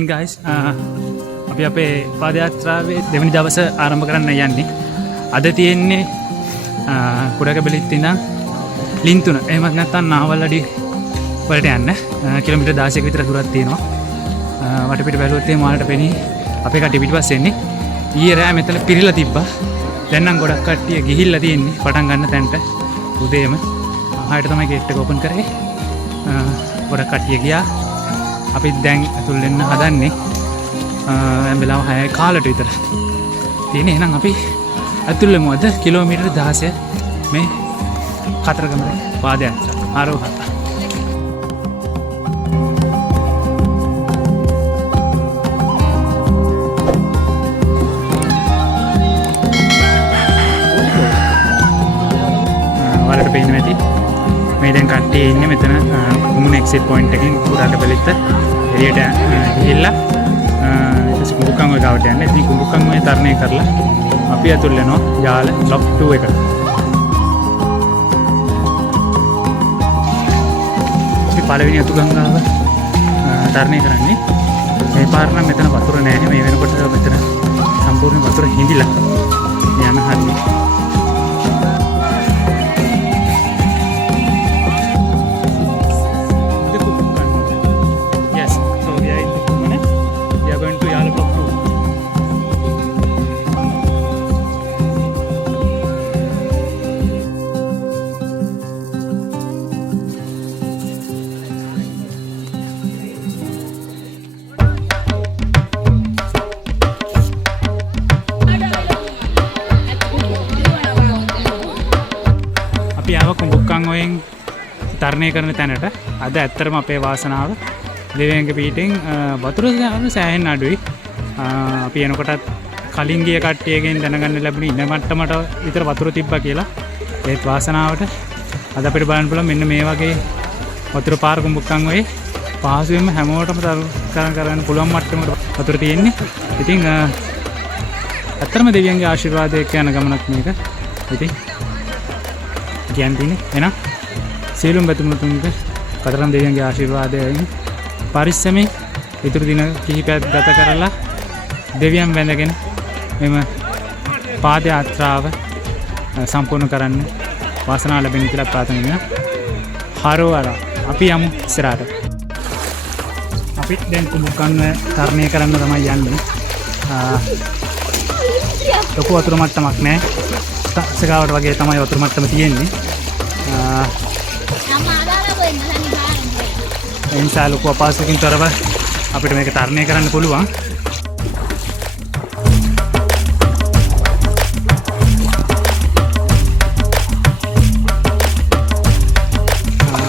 morning guys. අපි අපේ පාදයාත්‍රාවේ දෙවනි දවස ආරම්භ කරන්න යන්නේ. අද තියෙන්නේ කුඩකබෙලිත් ඉඳන් ලින්තුන. එහෙමත් නැත්නම් නාවල්ලඩි වලට යන්න. කිලෝමීටර් 16ක විතර දුරක් තියෙනවා. වටපිට බැලුවොත් එහෙම ඔයාලට පෙනී අපේ කට්ටිය පිටිපස්සේ එන්නේ. ඊයේ රෑ මෙතන පිරීලා තිබ්බා. දැන් නම් ගොඩක් කට්ටිය ගිහිල්ලා තියෙන්නේ පටන් ගන්න තැනට. උදේම 6ට තමයි ගේට් එක ඕපන් කරේ. ගොඩක් කට්ටිය ගියා. අපි දැන් ඇතුල් වෙන්න හදන්නේ. වෙලාව 6යි කාලට විතර තියෙන්නේ. එහෙනම් අපි ඇතුල් වෙමු අද කිලෝමීටර් 16 මේ කතරගම පාදයාත්‍රා ආරෝහණ. වලට පේන්නේ නැති මේ දැන් කට්ටිය ඉන්නේ මෙතන කුමුණ එක්සිට් පොයින්ට් එකකින් කුඩකබෙලිත් එළියට ගිහිල්ලා කුඹුකම් ඔය ගාවට යන්නේ. ඉතින් කුඹුකම් ඔය තරණය කරලා අපි ඇතුල් වෙනවා යාල බ්ලොක් 2 එකට. අපි පළවෙනි අතු ගංගාව තරණය කරන්නේ. මේ පාර නම් මෙතන වතුර නැහැ. මේ වෙනකොට මෙතන සම්පූර්ණ වතුර හිඳිලා යන හරිය. කුඹුකම් වලින් තරණය කරන තැනට අද ඇත්තටම අපේ වාසනාව දෙවියන්ගේ පිටින් වතුර සෑහෙන අඩුයි. අපි එනකොටත් කලින් ගිය කට්ටියගෙන් දැනගන්න ලැබුණේ ඉන මට්ටමට විතර වතුර තිබ්බා කියලා. ඒත් වාසනාවට අද අපිට බලන්න පුළුවන් මෙන්න මේ වගේ වතුර පාර කුඹුකම් වලේ පහසුවෙන්ම හැමෝටම කරන්න පුළුවන් මට්ටමකට වතුර තියෙන්නේ. ඉතින් ඇත්තටම දෙවියන්ගේ ආශිර්වාදයක යන ගමනක් මේක. ඉතින් කියන්නේ එහෙනම් සියලුම බතුමුතුන්ට කතරගම දෙවියන්ගේ ආශිර්වාදයෙන් පරිස්සමෙන් ඉතුරු දින කිහිපයක් ගත කරලා දෙවියන් වැඳගෙන මෙම පාදයාත්‍රාව සම්පූර්ණ කරන්න වාසනාව ලැබෙන කියලා ප්‍රාර්ථනා කරනවා. හරෝවලා අපි යමු ඉස්සරහට. අපි දැන් කුඹුකම් තරණය කරන්න තමයි යන්නේ. ලොකු වතුර මට්ටමක් නැහැ. සගාවට වගේ තමයි වතුර මට්ටම තියෙන්නේ. ඒ නිසා ලොකු අපහසුකින් තොරව අපිට මේක තරණය කරන්න පුළුවන්.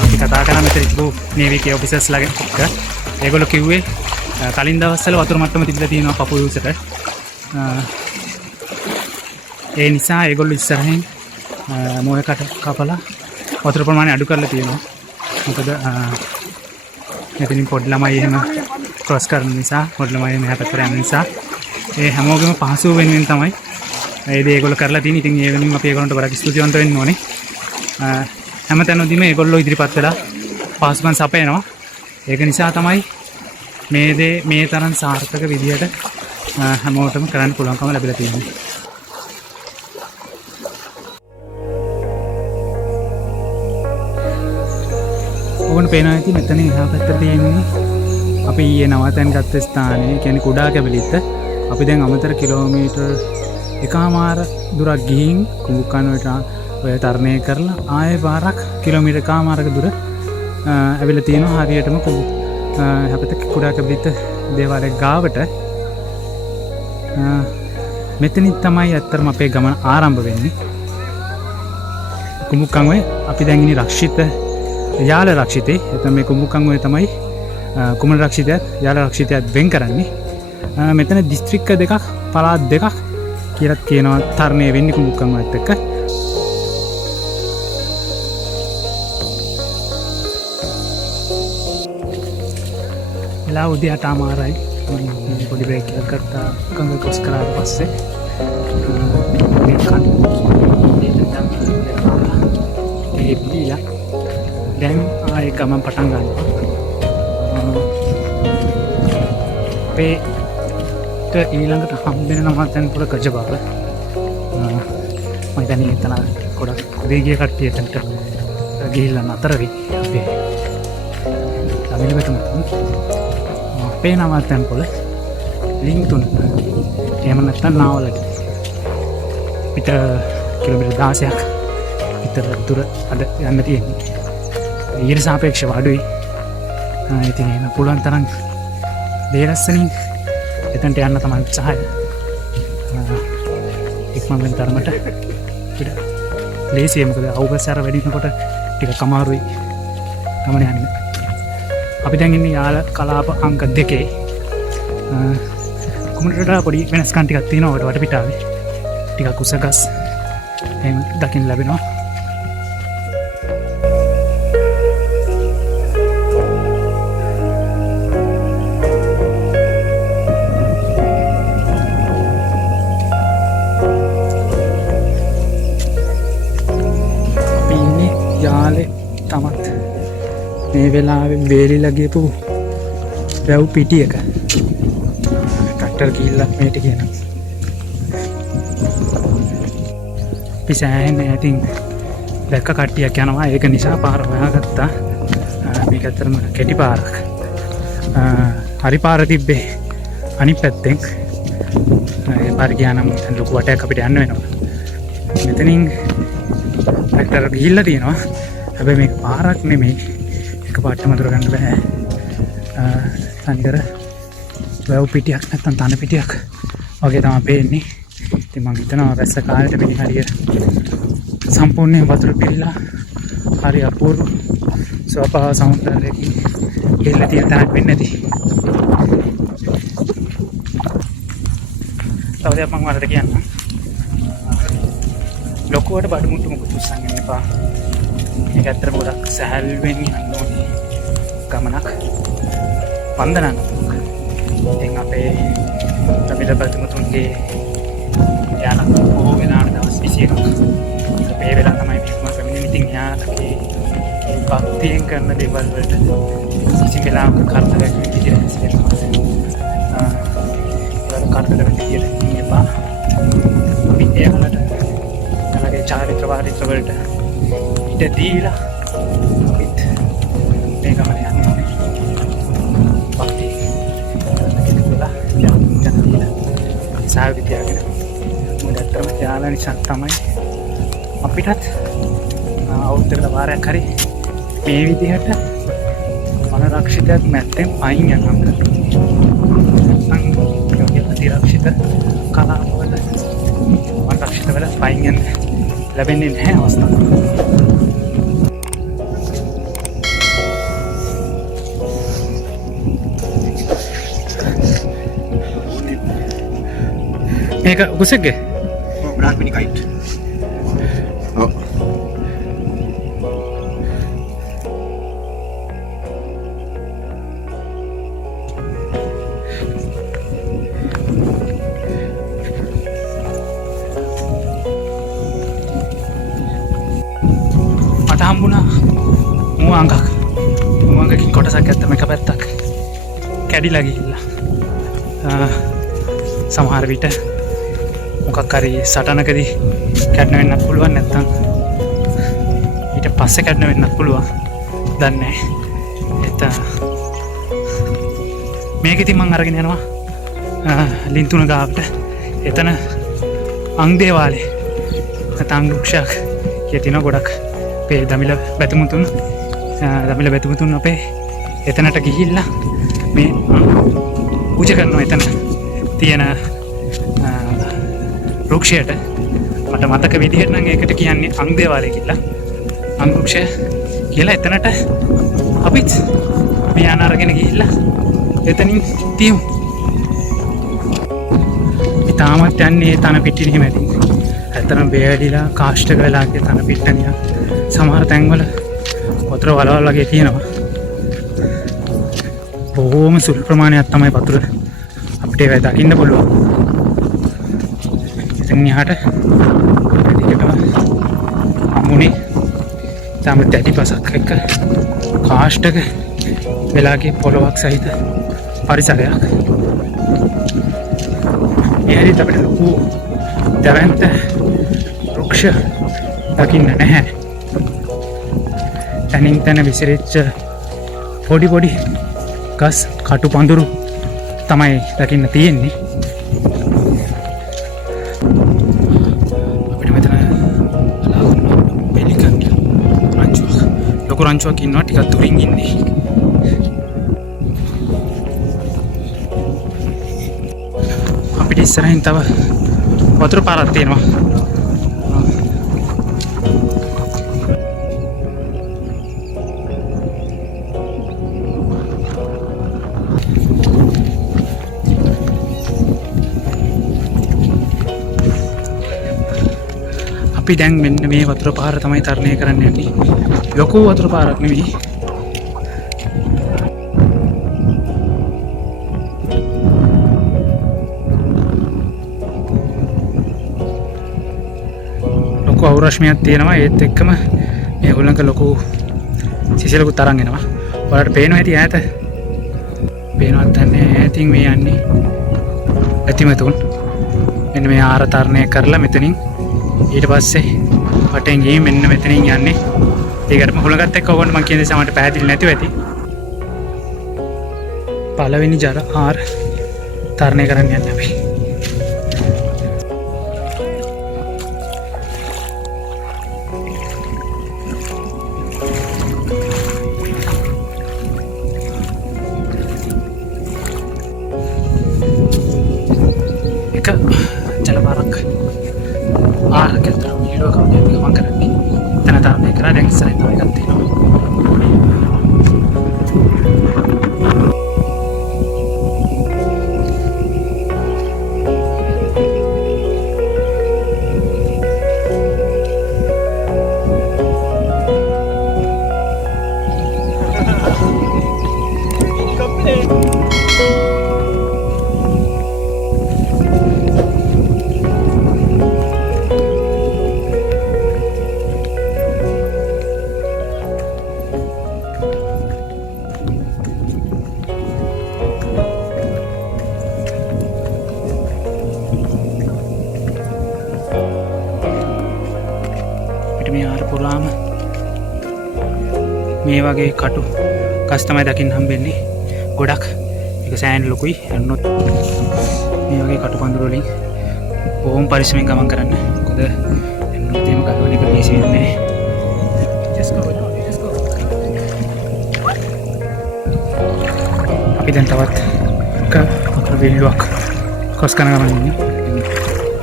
අපි කතා කරා මෙතන ඉතිබු නේවිකේ ඔෆිසර්ස්ලාගෙන් එක්ක. ඒගොල්ලෝ කිව්වේ කලින් දවස්වල වතුර මට්ටම තිබිලා තියෙනවා පපුව උසට. ඒ නිසා ඒගොල්ලෝ ඉස්සරහින් මොයකට කපලා වතුර ප්‍රමාණය අඩු කරලා තියෙනවා. මොකද මෙතනින් පොඩි ළමයි එහෙම ක්‍රොස් කරන නිසා පොඩි ළමයි මෙහා පැත්තට යන නිසා ඒ හැමෝගෙම පහසුව වෙනුවෙන් තමයි ඒ දේ ඒගොල්ලෝ කරලා තියෙන්නේ. ඉතින් ඒ වෙනුවෙන් අපි ඒගොල්ලන්ට වඩා ස්තුතිවන්ත වෙන්න ඕනේ. හැමතැනදීම ඒගොල්ලෝ ඉදිරිපත් වෙලා පහසුකම් සපයනවා. ඒක නිසා තමයි මේ දේ මේ තරම් සාර්ථක විදියට හැමෝටම කරන්න පුළුවන්කම ලැබිලා තියෙන්නේ. ඔවුන් පේනවා ඇති මෙතන එහා පැත්තට තියෙන්නේ අපි ඊයේ නවතැන් ගත්ත ස්ථානයේ කියන්නේ කුඩාකැබලිත්. අපි දැන් අමතර කිලෝමීටර් එකමාර දුරක් ගිහින් කුඹුකම් වලට ඔය තරණය කරලා ආයෙ පාරක් කිලෝමීටර් එකමාරක දුර ඇවිල්ලා තියෙනවා හරියටම එහා පැත්තේ කුඩාකැබලිත් දේවාලය ගාවට. මෙතනින් තමයි ඇත්තටම අපේ ගමන ආරම්භ වෙන්නේ. කුඹුකම් වල අපි දැන් ඉන්නේ රක්ෂිත යාල රක්ෂිතේ. එතන මේ කුඹුකම් ඔය තමයි කුමන රක්ෂිතයත් යාල රක්ෂිතයත් වෙන් කරන්නේ. මෙතන දිස්ත්‍රික්ක දෙකක් පළාත් දෙකක් කියලා කියනවා තරණය වෙන්නේ කුඹුකම් වලත් එක්ක. වෙලාව උදේ 8:00යි. මම පොඩි බ්‍රේක් එකක් ගත්තා ගඟ ක්‍රොස් කරාට පස්සේ. දැන් ආයෙ ගමන් පටන් ගන්නවා. අපේ ඊළඟට හම්බෙන නමතැන් පොළ ගජබාව මම දැන් එතන ගොඩක් උදේගිය කට්ටිය එතනට ගිහිල්ලා නතර වෙයි අපේ දමිළ බැතිමතුන් අපේ නමතැන් පොළ ලින්තුන එහෙම නැත්නම් නාවලට පිට කිලෝමීටර් 16ක් විතර දුර අද යන්න තියෙන්නේ ඊට සාපේක්ෂව අඩුයි ඉතින් එන පුළුවන් තරම් දේරස්සනින් එතනට යන්න තමයි උත්සාහය ඉක්මන් වෙන තරමට පිට ලේසියි මොකද අවුගසාර වැඩි වෙනකොට ටිකක් අමාරුයි ගමන යන්න අපි දැන් ඉන්නේ යාල කලාප අංක 2 කුමරට පොඩි වෙනස්කම් ටිකක් තියෙනවා වටපිටාවේ ටිකක් උස ගස් එහෙම දකින්න ලැබෙනවා තමත් මේ වෙලාවේ වේලිලා ගියපු වැව් පිටියක කට්ටර් ගිහිල්ලා මේට කියනවා අපි සෑහෙන ඉතින් දැක්ක කට්ටියක් යනවා ඒක නිසා පාර හොයාගත්තා මේක ඇත්තටම කෙටි පාරක් හරි පාර තිබ්බේ අනිත් පැත්තෙන් ඒ පාර ගියා නම් ලොකු වටයක් අපිට යන්න වෙනවා මෙතනින් කට්ටර් ගිහිල්ලා තියෙනවා හැබැයි මේක පාරක් නෙමෙයි එක පාටම දුර ගන්න බෑ තනිකර වැව් පිටියක් නැත්තම් තන පිටියක් වගේ තමයි පේන්නේ ඉතින් මම හිතනවා වැස්ස කාලේට මෙනි හරිය සම්පූර්ණයෙන් වතුර පිරලා හරි අපූර්ව ස්වභාව සෞන්දර්යයකින් ඉල්ල තියෙන තැනක් වෙන්නේ නැති තව දෙයක් මම වලට කියන්න ලොකුවට බඩමුට්ටු මොකද උස්සන්න එපා මේක ඇත්තට ගොඩක් සැහැල්ලුවෙන් යන්න ඕනේ ගමනක් වන්දනා නතුක ඉතින් අපේ දමිළ බැතිමතුන්ගේ යානක් බොහෝ වෙනාට දවස් 21ක් අපේ වෙලා තමයි මේකම කමින් ඉතින් යාලගේ භක්තියෙන් කරන දේවල් වලට කිසි වෙලාවක කරදරයක් විදිහට ඉස්සෙල්ලා කරදරයක් විදිහට ඉන්න එපා අපි ඒ වලට කලගේ චාරිත්‍ර වාරිත්‍ර වලට ඉත දීලා අපිත් මේ ගමන යන්න ඕනේ භක්ති කරලා යන්න දීලා සාවිත තියාගෙන මුදතරම යාලා නිසා තමයි අපිටත් අවුරුද්දකට වාරයක් හරි මේ විදිහට වන රක්ෂිතයක් නැත්නම් අයින් යනවා නැත්නම් අතිරක්ෂිත කලාපවල වන රක්ෂිත වල අයින් යන ලැබෙන්නේ නැහැ අවස්ථාවක් මේක උකුසෙක්ගේ බ්‍රාන්ඩ් මිනි කයිට් ඔව් මට හම්බුණා මුවංගකින් කොටසක් ඇත්තම එක පැත්තක් කැඩිලා ගිහිල්ලා සමහර විට මොකක් හරි සටනකදී කැඩන වෙන්නත් පුළුවන් නැත්නම් ඊට පස්සේ කැඩන වෙන්නත් පුළුවන් දන්නේ මේක ඉතින් මම අරගෙන යනවා ලින්තුන ගාවට එතන අං දේවාලේ නැත්නම් වෘක්ෂයක් කියතින ගොඩක් අපේ දමිළ බැතිමතුන් අපේ එතනට ගිහිල්ලා මේ පූජා කරනවා එතන තියෙන වෘක්ෂයට මට මතක විදිහට නම් ඒකට කියන්නේ අං දේවාලය කියලා අං වෘක්ෂය කියලා එතනට අපිත් මේ යන අරගෙන ගිහිල්ලා එතනින් තියමු ඉතාමත් යන්නේ තන පිටිනේ මැදින් ඇත්තටම බේඩිලා කාෂ්ඨක වෙලා ගිය තන පිට්ටනිය සමහර තැන්වල වතුර වලවල් වගේ තියෙනවා බොහෝම සුළු ප්‍රමාණයක් තමයි වතුර අපිට ඒක දකින්න පුළුවන් ඉතින් යහට ටිකටම අමුනේ තමයි දැඩිපසක් එක්ක කාෂ්ඨක වෙලා ගිය පොළොවක් සහිත පරිසරයක් හරි අපිට ලොකු දැවැන්ත වෘක්ෂ දකින්න නැහැ. තනින් තන විසිරිච්ච පොඩි පොඩි ගස් කටු පඳුරු තමයි දකින්න තියෙන්නේ. අපිට මෙතන පෙලිකන් රංචුවක් ලොකු රංචුවක් ඉන්නවා ටිකක් දුරින් ඉන්නේ. අපිට ඉස්සරහින් තව වතුර පාරක් තියෙනවා. අපි දැන් මෙන්න මේ වතුර පාර තමයි තරණය කරන්න යන්නේ. ලොකු වතුර පාරක් නෙවෙයි. ලොකු අවරශ්මියක් තියෙනවා. ඒත් එක්කම මේගොල්ලන්ක ලොකු සිසිලකුත් තරන් එනවා. ඔයාලට පේනවා ඇති ඈත. පේනවත් නැහැ ඈතින් මේ යන්නේ. ඇතිමතුන් මෙන්න මේ ආර තරණය කරලා මෙතනින් ඊට පස්සේ වටෙන් ගිහින් මෙන්න මෙතනින් යන්නේ. ඒකටම හුලඟත් එක්ක ඕගොල්ලෝ මම කියන දේ සමහරට පැහැදිලි නැතුව ඇති. පළවෙනි ජල ආර තරණය කරන්න යන්නේ අපි. එක ජල පාරක් ආරක් ඇතුළේ වීඩියෝ කවුද ගමන් කරන්නේ. එතන තරණය කරා දැන් ඉස්සරහින් තව එකක් තියෙනවා. මේ ආර පුරාම මේ වගේ කටු ගස් තමයි දකින්න හම්බෙන්නේ. ගොඩක් ඒක සෑහෙන ලොකුයි. යන්නොත් මේ වගේ කටු පඳුරු වලින් බොහොම පරිස්සමෙන් ගමන් කරන්න. මොකද යන්නොත් එහෙම ගහන එක ලේසි වෙන්නේ නැහැ. අපි දැන් තවත් අතර විල්ලුවක් කොස් කරන ගමන් ඉන්නේ.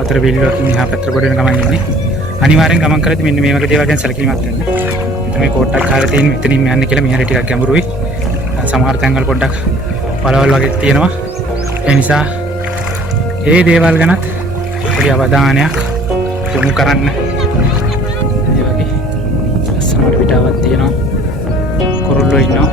අතර විල්ලුවක් මෙහා පැත්තට ගොඩ වෙන ගමන් ඉන්නේ. අනිවාර්යෙන් ගමන් කරද්දී මෙන්න මේ වගේ දේවල් ගැන සැලකිලිමත් වෙන්න. මෙතන මේ කෝට්ටක් ගහලා තියෙන මෙතනින් යන්න කියලා මෙහාට ටිකක් ගැඹුරුයි. සමහර තැන්වල පොඩ්ඩක් පළවල් වගේ තියෙනවා. ඒ නිසා ඒ දේවල් ගැනත් පොඩි අවධානයක් යොමු කරන්න. මේ වගේ ලස්සනට පිටාවක් තියෙනවා. කුරුල්ලෝ ඉන්නවා.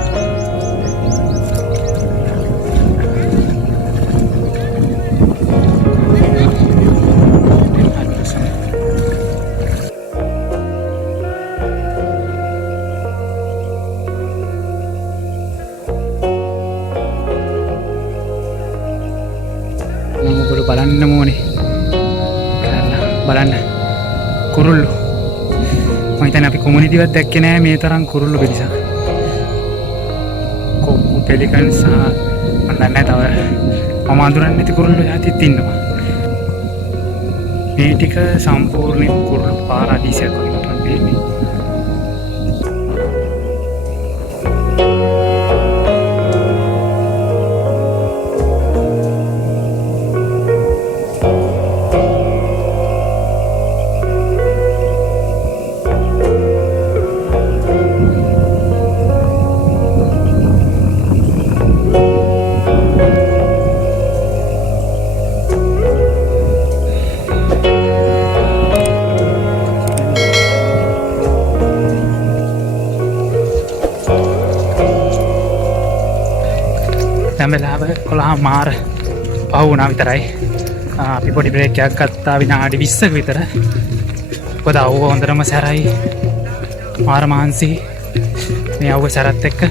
බලන්න ඕනේ. බලන්න කුරුල්ලෝ. මම හිතන්නේ අපි කොමියුනිටිවත් දැක්කේ නෑ මේ තරම් කුරුල්ලෝ පිරිසක්. කොක්කු පෙලිකන් සහ මම දන්නේ තව මම අඳුරන්නේ නැති කුරුල්ලෝ යටිත් ඉන්නවා. මේ ටික සම්පූර්ණ කුරුල්ලෝ පාරාදීසයක් වගේ මට පේන්නේ. වෙලාව 11 මාර පහ වුණා විතරයි. අපි පොඩි බ්‍රේක් එකක් ගත්තා විනාඩි 20ක විතර. මොකද අවුව හොඳටම සැරයි. මාර මාන්සි මේ අවුව සැරත් එක්ක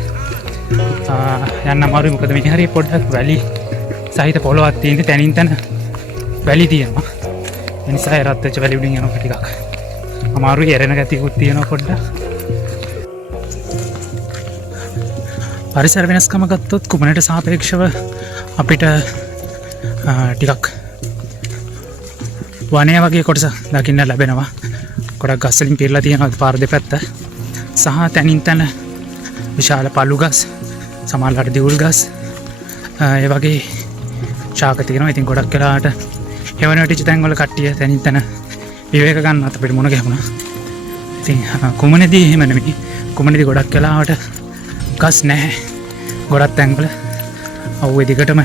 යන්න අමාරුයි. මොකද මේ හරිය පොඩ්ඩක් වැලි සහිත පොළොවක් තියෙන තැනින් තැන වැලි තියෙනවා. ඒ නිසා ඒ රත් වෙච්ච වැලි වලින් යනකොට ටිකක් අමාරුයි, එරෙන ගතියකුත් තියෙනවා පොඩ්ඩක්. පරිසර වෙනස්කම ගත්තොත් කුමනට සාපේක්ෂව අපිට ටිකක් වනය වගේ කොටස දකින්න ලැබෙනවා. ගොඩක් ගස් වලින් පිරලා තියෙනවා පාර දෙපැත්ත. සහ තැනින් තැන විශාල පළු ගස්, සමහරවිට දියුල් ගස්, ඒ වගේ ශාක තියෙනවා. ඉතින් ගොඩක් වෙලාවට හෙවණ වැටිච්ච තැන්වල කට්ටිය තැනින් තැන විවේක ගන්නත් අපිට මුණ ගැහුණා. ඉතින් කුමනේදී එහෙම නෙමෙයි. කුමනේදී ගොඩක් වෙලාවට ගස් නැහැ. ගොඩක් තැන්වල අවුවේ දිගටම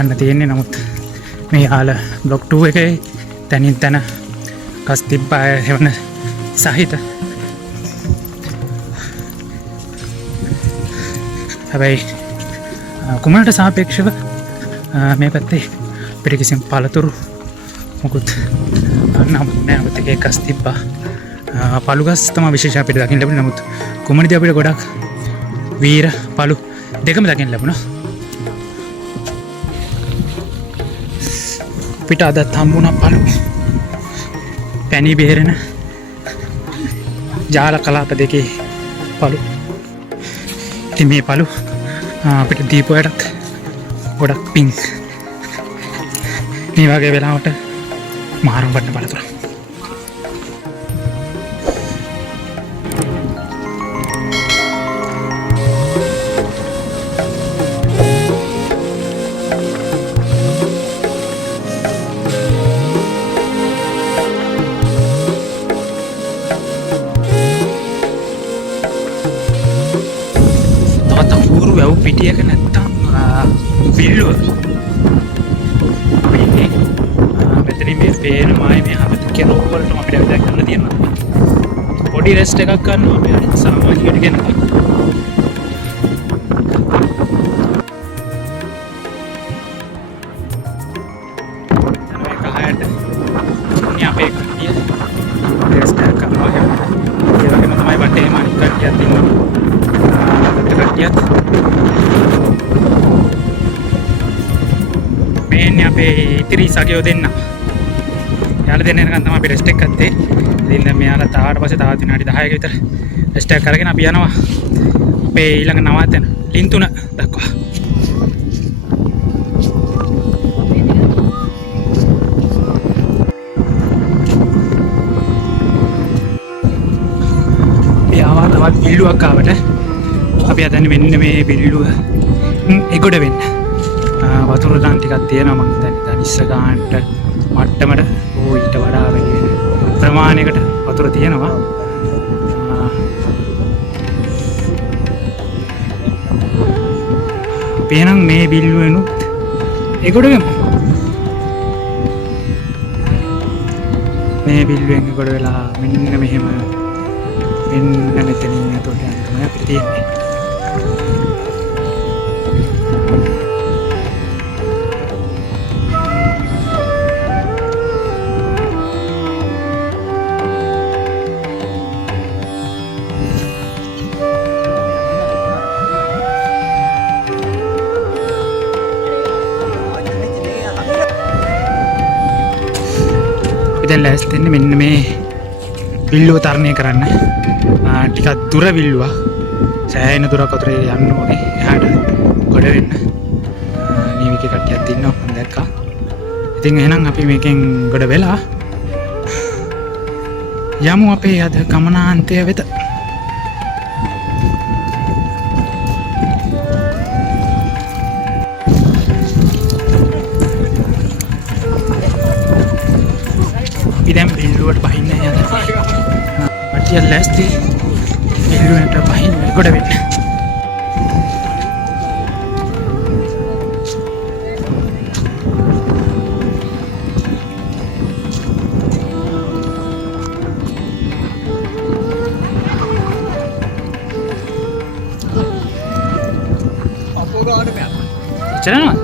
යන්න තියෙන්නේ. නමුත් මේ යාල බ්ලොක් 2 එකේ තැනින් තැන ගස් තිබ්බා හෙවණ සහිත. හැබැයි කුමනට සාපේක්ෂව මේ පැත්තේ අපිට කිසිම පළතුරු මොකුත් නෑ. එකේ ගස් තිබ්බා. පළු ගස් තමයි විශේෂ අපිට දකින්න ලැබුණේ. නමුත් කුමනේදී අපිට ගොඩක් වීර පළු දෙකම දකින්න ලැබුණා. අපිට අදත් හම්බුණා පළු පැණි බේරෙන ජාල කලාප දෙකේ පළු. ඉතින් මේ පළු අපිට දීපුවටත් ගොඩක් පිං. මේ වගේ වෙලාවට මාරම් වටන පළතුරු. වැව් පිටියක නැත්තම් විල්ලුව මෙතනින් මේ පේන මායි මේ හදට කෙරෝ වලටම අපිට ඇවිත් ගන්න තියෙනවා. පොඩි රෙස්ට් එකක් ගන්නවා අපි අනිත් සාමාජිකයට ගෙනලා. මේ අපේ කට්ටිය රෙස්ට් එකක් ගන්නවා. ඒ වගේම තමයි වටේම අනිත් කට්ටියත් ඉන්නවා. කට්ටියත් මේන්නේ අපේ ඉතිරි සගයෝ දෙන්න. යාළ දෙන්න එනකන් තමයි අපි රෙස්ට් එක ගත්තේ. ඉතින් දැන් මෙයාලා තාවට පස්සේ තවත් විනාඩි 10ක විතර රෙස්ට් එකක් අරගෙන අපි යනවා අපේ ඊළඟ නවාතැන ලින්තුන දක්වා. යාවා තවත් බිල්ලුවක් ආවට අපි හදන්නේ මෙන්න මේ බිල්ලුව එගොඩ වෙන්න. වතුර දාන් ටිකක් තියෙනවා. මම හිතන්නේ දනිස්ස ගන්නට මට්ටමට ඊට වඩා වැඩි වෙන ප්‍රමාණයකට වතුර තියෙනවා. අපි එහෙනම් මේ බිල්ලුවෙනුත් එගොඩ වෙමු. මේ බිල්ලුවෙන් එගොඩ වෙලා මෙන්න මෙහෙම මෙන්න මෙතනින් එතකොට යන්න තමයි අපිට තියෙන්නේ. දැන් ලෑස්ති වෙන්නේ මෙන්න මේ විල්ලුව තරණය කරන්න. ටිකක් දුර විල්ලුවක්. සෑහෙන දුරක් අතරේ යන්න ඕනේ. එහාට ගොඩ වෙන්න. නීවිකේ කට්ටියක් ඉන්නවා මම දැක්කා. ඉතින් එහෙනම් අපි මේකෙන් ගොඩ වෙලා යමු අපේ අද ගමනාන්තය වෙත. දැන් බිල්ලුවට බහින්න යනවා. කට්ටිය ලෑස්ති බිල්ලුවට බහින්න ගොඩ වෙන්න. අපෝ ගානේ මම. එච්චරද?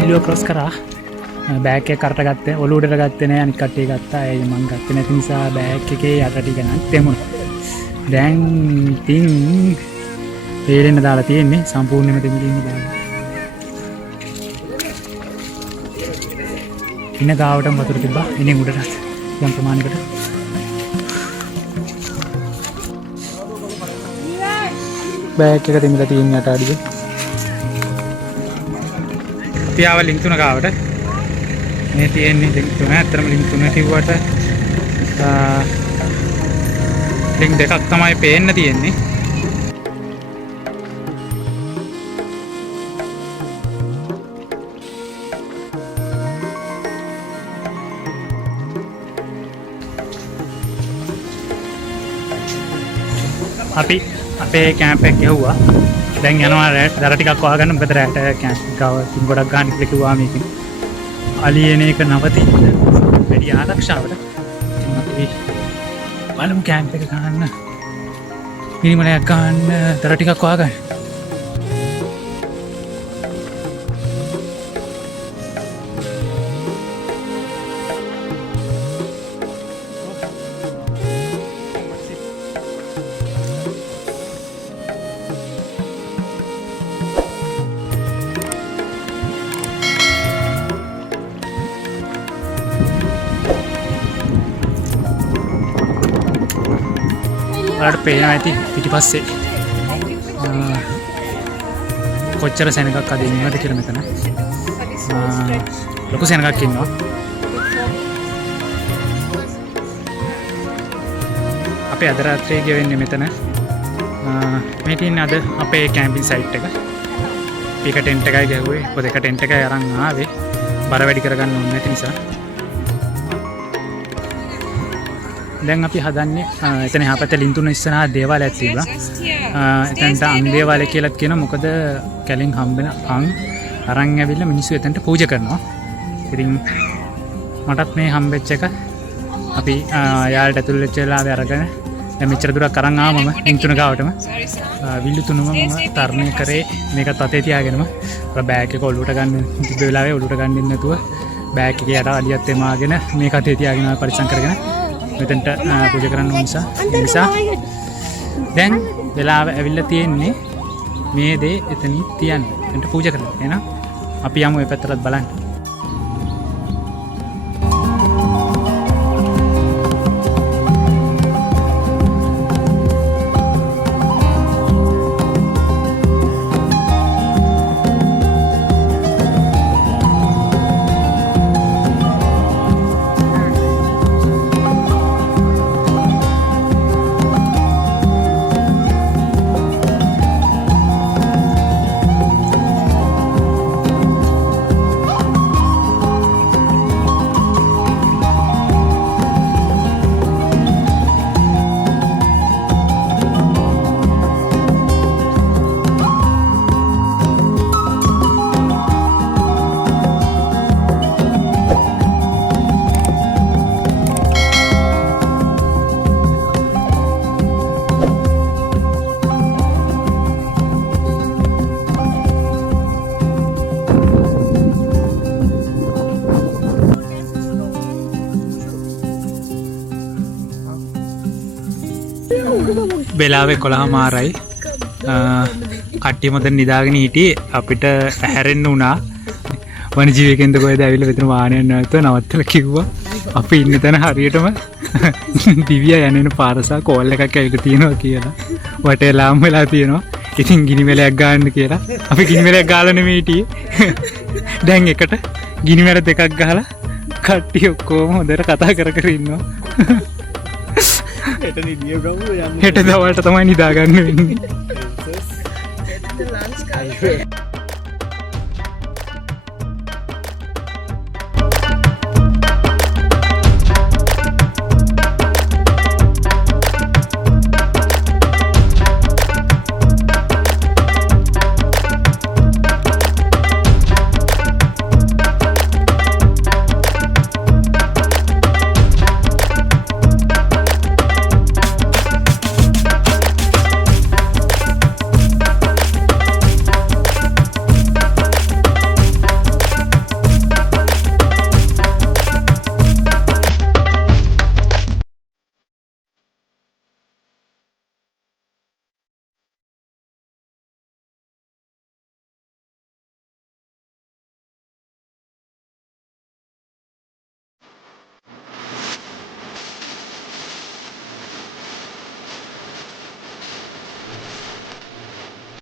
පිල්ලුව ක්‍රොස් කරා බෑග් එක කරට ගත්තේ ඔලුවට ගත්තේ නෑ අනිත් කට්ටිය ගත්තා ඒ මං ගත්තේ නැති නිසා බෑග් එකේ යට ටික නම් තෙමුණා දැන් ඉතින් තේරෙන්න දාලා තියෙන්නේ සම්පූර්ණයෙන්ම දෙමිලින්න දාලා ඉන්න ගාවටම වතුර තිබ්බා ඉන්නේ උඩට යම් ප්‍රමාණයකට බෑග් එක දෙමිලා තියෙන යට අඩිය තියාව ලින්ක් තුන ගාවට මේ තියෙන්නේ ලින්ක් තුන ඇත්තටම ලින්ක් තුන කිව්වට ලින්ක් දෙකක් තමයි පේන්න තියෙන්නේ අපි අපේ කැම්ප් එක ගිහුවා දැන් යනවා දර ටිකක් වහගන්න මොකද රැට කැම්ප් ගාව ගොඩක් ගන්න කියලා කිව්වා මේකෙන් අලියන එක නවතින්න වැඩි ආරක්ෂාවට අපි බලමු කැම්ප් එක ගන්න මිනිමලයක් ගන්න දර ටිකක් වහගන්න ඔයාලට පේනවා ඇති පිටිපස්සේ කොච්චර සෙනගක් අද ඉන්නවද කියලා මෙතන ලොකු සෙනගක් ඉන්නවා අපේ අද රාත්‍රියේ ගෙවෙන්නේ මෙතන මේ තියෙන්නේ අද අපේ කැම්පින් සයිට් එක එක ටෙන්ට් එකයි ගැහුවේ පොද එක ටෙන්ට් එකයි අරන් ආවේ බර වැඩි කරගන්න ඕනේ නැති නිසා දැන් අපි හදන්නේ එතන එහා පැත්තේ ලින්තුන ඉස්සරහා දේවාලයක් තිබ්බා. එතනට අන් දේවාලය කියලාත් කියනවා මොකද කැලෙන් හම්බෙන අන් අරන් ඇවිල්ලා මිනිස්සු එතනට පූජා කරනවා. ඉතින් මටත් මේ හම්බෙච්ච එක අපි යාළට ඇතුල් වෙච්ච වෙලාවේ අරගෙන දැන් මෙච්චර දුරක් අරන් ආවම ලින්තුන ගාවටම විල්ලු තුනම මම තරණය කරේ මේකත් අතේ තියාගෙනම බෑග් එක ඔලුවට ගන්න තිබ්බ වෙලාවේ ඔලුවට ගන්නින් නැතුව බෑග් එකේ යට අලියත් එමාගෙන මේක අතේ තියාගෙන පරිස්සම් කරගෙන මෙතනට පූජා කරන්න ඕන නිසා දැන් වෙලාව ඇවිල්ලා තියෙන්නේ මේ දේ එතනින් තියන්න. එතනට පූජා කරන්න. එහෙනම් අපි යමු මේ පැත්තට බලන්න. වෙලාවේ 11:00යි කට්ටිය මොකද නිදාගෙන හිටියේ අපිට හැරෙන්න වුණා වනජීවිකෙන්ද කොහෙද ඇවිල්ලා මෙතන වාහනයක් නැවතුව නවත්තලා කිව්වා අපි ඉන්න තැන හරියටම දිවියා යන්නේ පාරසා කෝල් එකක් ඇවිල්ලා තියෙනවා කියලා වටේ ලාම් වෙලා තියෙනවා ඉතින් ගිනි මෙලයක් ගන්න කියලා අපි ගිනි මෙලයක් ගාලා නෙමෙයි හිටියේ දැන් එකට ගිනි මෙල දෙකක් ගහලා කට්ටිය ඔක්කොම හොඳට කතා කර ඉන්නවා හෙට නිදිය ගමු යන්න හෙට දවල්ට තමයි නිදාගන්න වෙන්නේ